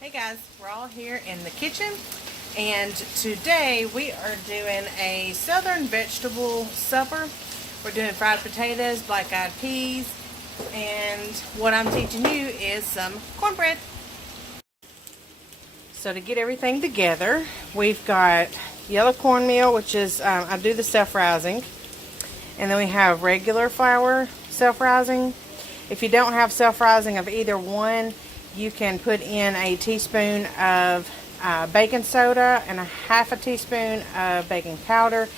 Hey guys, we're all here in the kitchen, and today we are doing a southern vegetable supper. We're doing fried potatoes, black eyed peas, and what I'm teaching you is some cornbread. So to get everything together, we've got yellow cornmeal, which is, I do the self-rising, and then we have regular flour self-rising. If you don't have self-rising of either one, you can put in a teaspoon of baking soda and a half a teaspoon of baking powder,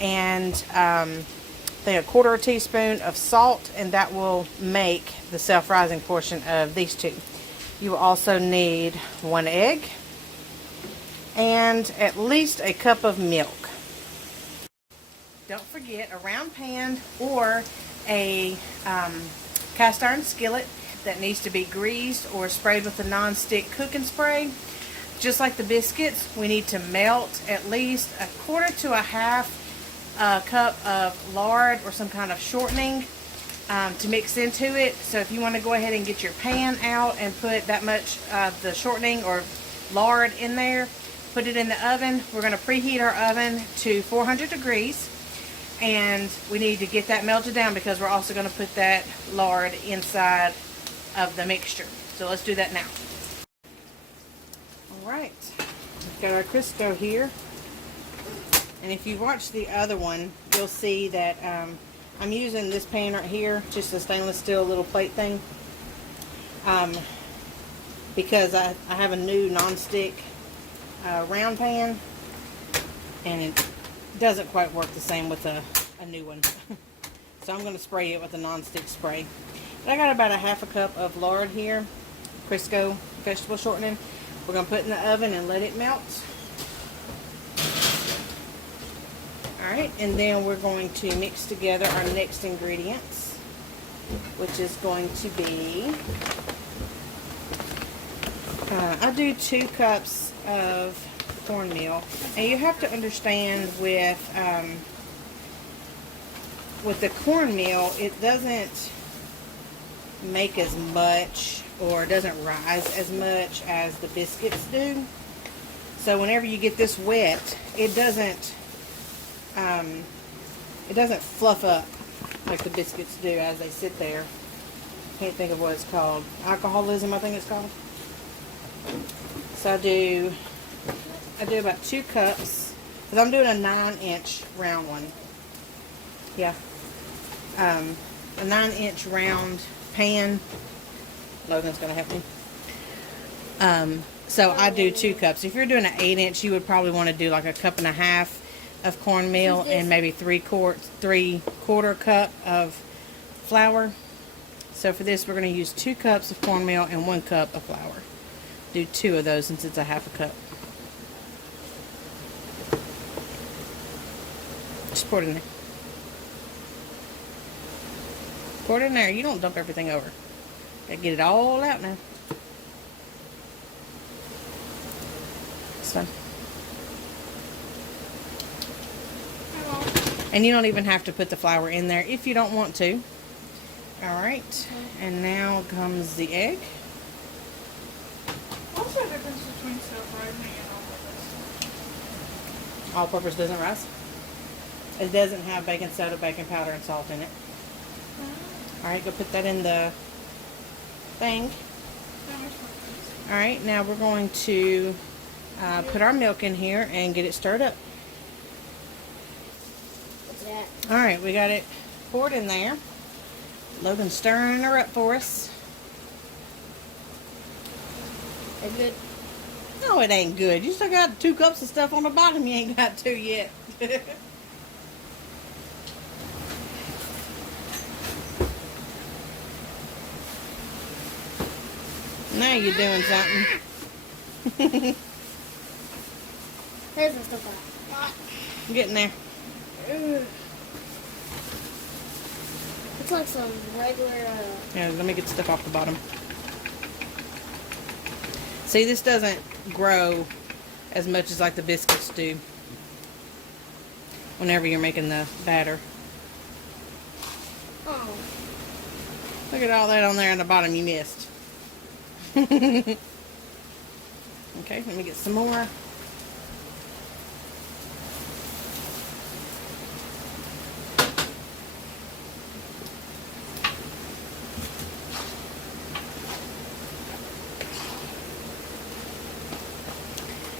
and then a quarter a teaspoon of salt, and that will make the self-rising portion of these two. You will also need 1 egg and at least a cup of milk. Don't forget a round pan or a cast iron skillet that needs to be greased or sprayed with a non-stick cooking spray. Just like the biscuits, we need to melt at least a quarter to a half cup of lard or some kind of shortening to mix into it. So if you want to go ahead and get your pan out and put that much the shortening or lard in there, put it in the oven. We're going to preheat our oven to 400 degrees, and we need to get that melted down because we're also going to put that lard inside of the mixture. So let's do that now. Alright, we've got our Crisco here, and if you watch the other one, you'll see that I'm using this pan right here, just a stainless steel little plate thing, because I have a new non-stick round pan, and it doesn't quite work the same with a new one. So I'm going to spray it with a non-stick spray. But I got about a half a cup of lard here, Crisco vegetable shortening. We're going to put it in the oven and let it melt. Alright, and then we're going to mix together our next ingredients, which is going to be, I do 2 cups of cornmeal. And you have to understand with the cornmeal, it doesn't make as much, or doesn't rise as much as the biscuits do. So whenever you get this wet, it doesn't fluff up like the biscuits do as they sit there. Can't think of what it's called. Alcoholism, I think it's called. So I do about 2 cups, because I'm doing a 9-inch round one. Yeah. A 9-inch round pan. Logan's going to help me. So I do 2 cups. If you're doing an 8-inch, you would probably want to do like a cup and a half of cornmeal and maybe 3/4 cup of flour. So for this, we're going to use 2 cups of cornmeal and 1 cup of flour. Do 2 of those since it's a half a cup. Just pour it in there. Pour it in there. You don't dump everything over. Gotta get it all out now. It's fun. And you don't even have to put the flour in there if you don't want to. Alright. And now comes the egg. What's the difference between self-rising and all-purpose? All-purpose doesn't rise. It doesn't have baking soda, baking powder, and salt in it. Alright, go put that in the thing. Alright, now we're going to put our milk in here and get it stirred up. What's that? Alright, we got it poured in there. Logan's stirring her up for us. Is it good? No, it ain't good. You still got 2 cups of stuff on the bottom. You ain't got 2 yet. Now you're doing something. There's some stuff on I'm getting there. it. It's like some regular, Yeah, let me get stuff off the bottom. See, this doesn't grow as much as like the biscuits do whenever you're making the batter. oh. Look at all that on there on the bottom you missed. Okay, let me get some more.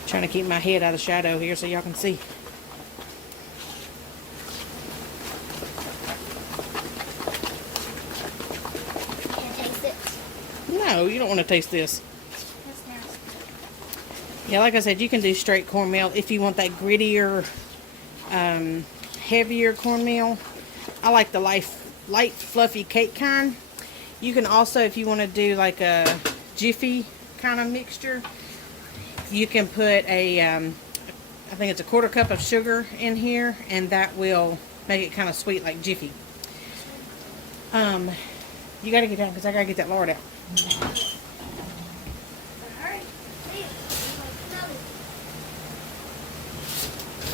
Trying to keep my head out of shadow here so y'all can see. Can't taste it. No, you don't want to taste this. That's nasty. Yeah, like I said, you can do straight cornmeal if you want that grittier, heavier cornmeal. I like the light, fluffy cake kind. You can also, if you want to do like a jiffy kind of mixture, you can put a, I think it's a 1/4 cup of sugar in here, and that will make it kind of sweet like jiffy. You got to get down because I got to get that lard out. Alright.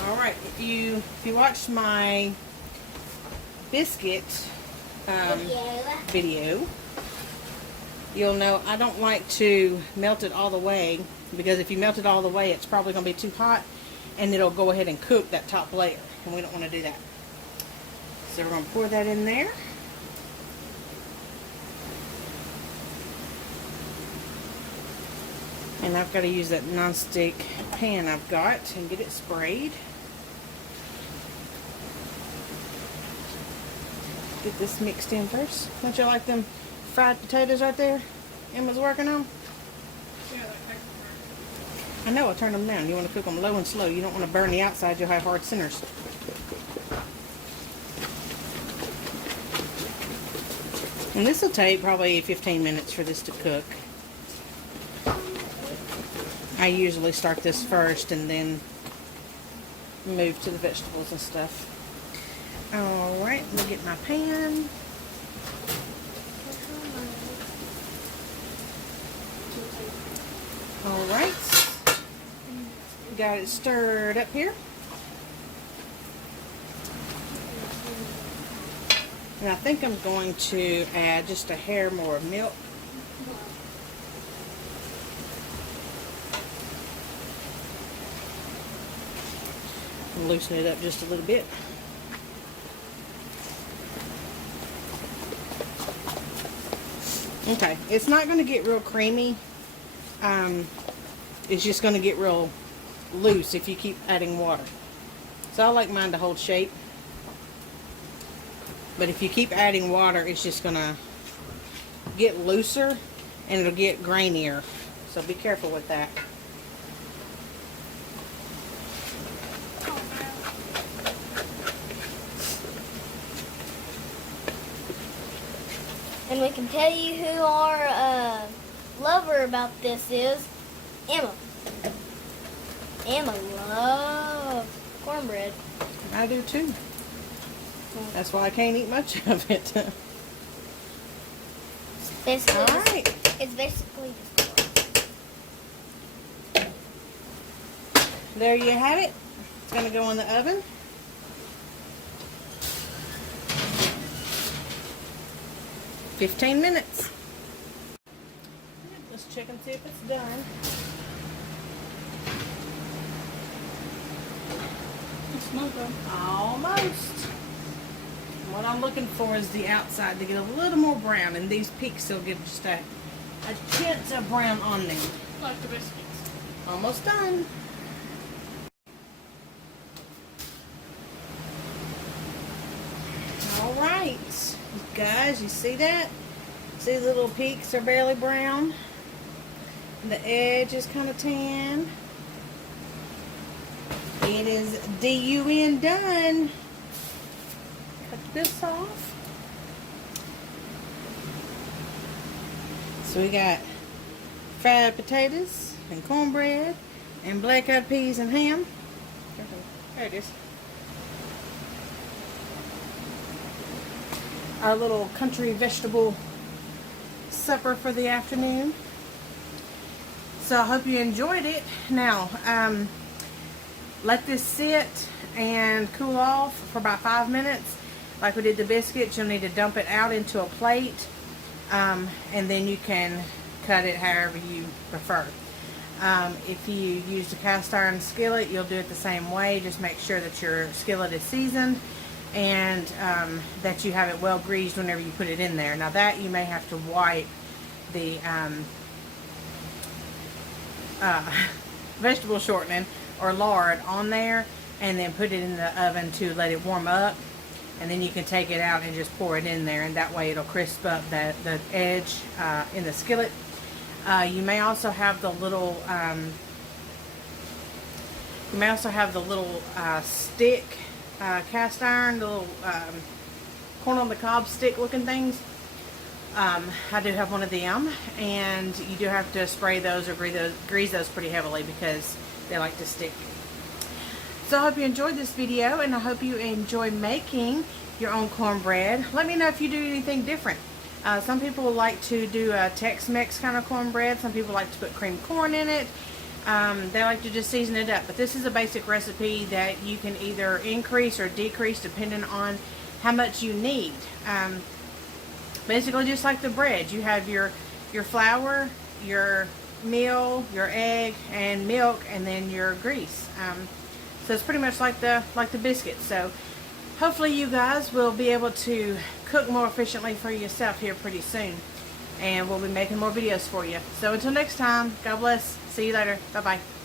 Alright, if you watched my biscuit video, you'll know I don't like to melt it all the way, because if you melt it all the way, it's probably going to be too hot and it'll go ahead and cook that top layer, and we don't want to do that. So we're going to pour that in there. And I've got to use that non-stick pan I've got and get it sprayed. Get this mixed in first. Don't you like them fried potatoes right there Emma's working on? I know, I turned them down. You want to cook them low and slow. You don't want to burn the outside. You'll have hard centers. And this will take probably 15 minutes for this to cook. I usually start this first and then move to the vegetables and stuff. Alright, let me get my pan. Alright. Got it stirred up here. And I think I'm going to add just a hair more of milk. And loosen it up just a little bit. Okay, it's not going to get real creamy. It's just going to get real loose if you keep adding water. So I like mine to hold shape. But if you keep adding water, it's just going to get looser and it'll get grainier. So be careful with that. And we can tell you who our lover about this is, Emma. Emma loves cornbread. I do too. That's why I can't eat much of it. Basically, Alright. it's basically just There you have it. It's going to go in the oven. For 15 minutes. Let's check and see if it's done. it's not good. Almost. What I'm looking for is the outside to get a little more brown, and these peaks will give just a tint of brown on them. Like the biscuits. Almost done. Alright, guys, you see that? See the little peaks are barely brown? The edge is kind of tan. It is done done. Cut this off. So we got fried potatoes and cornbread and black-eyed peas and ham. There it is. Our little country vegetable supper for the afternoon. So I hope you enjoyed it. Now, let this sit and cool off for about 5 minutes. Like we did the biscuits, you'll need to dump it out into a plate, and then you can cut it however you prefer. If you use a cast iron skillet, you'll do it the same way. Just make sure that your skillet is seasoned and that you have it well greased whenever you put it in there. Now that you may have to wipe the vegetable shortening or lard on there and then put it in the oven to let it warm up, and then you can take it out and just pour it in there, and that way it'll crisp up the edge in the skillet. You may also have the little stick cast iron, the little corn on the cob stick looking things. I do have one of them, and you do have to spray those or grease those pretty heavily because they like to stick. So I hope you enjoyed this video, and I hope you enjoy making your own cornbread. Let me know if you do anything different. Some people like to do a Tex-Mex kind of cornbread. Some people like to put creamed corn in it. They like to just season it up. But this is a basic recipe that you can either increase or decrease depending on how much you need. Basically just like the bread. You have your flour, your meal, your egg, and milk, and then your grease. So it's pretty much like the biscuits. So hopefully you guys will be able to cook more efficiently for yourself here pretty soon. And we'll be making more videos for you. So until next time, God bless. See you later. Bye-bye.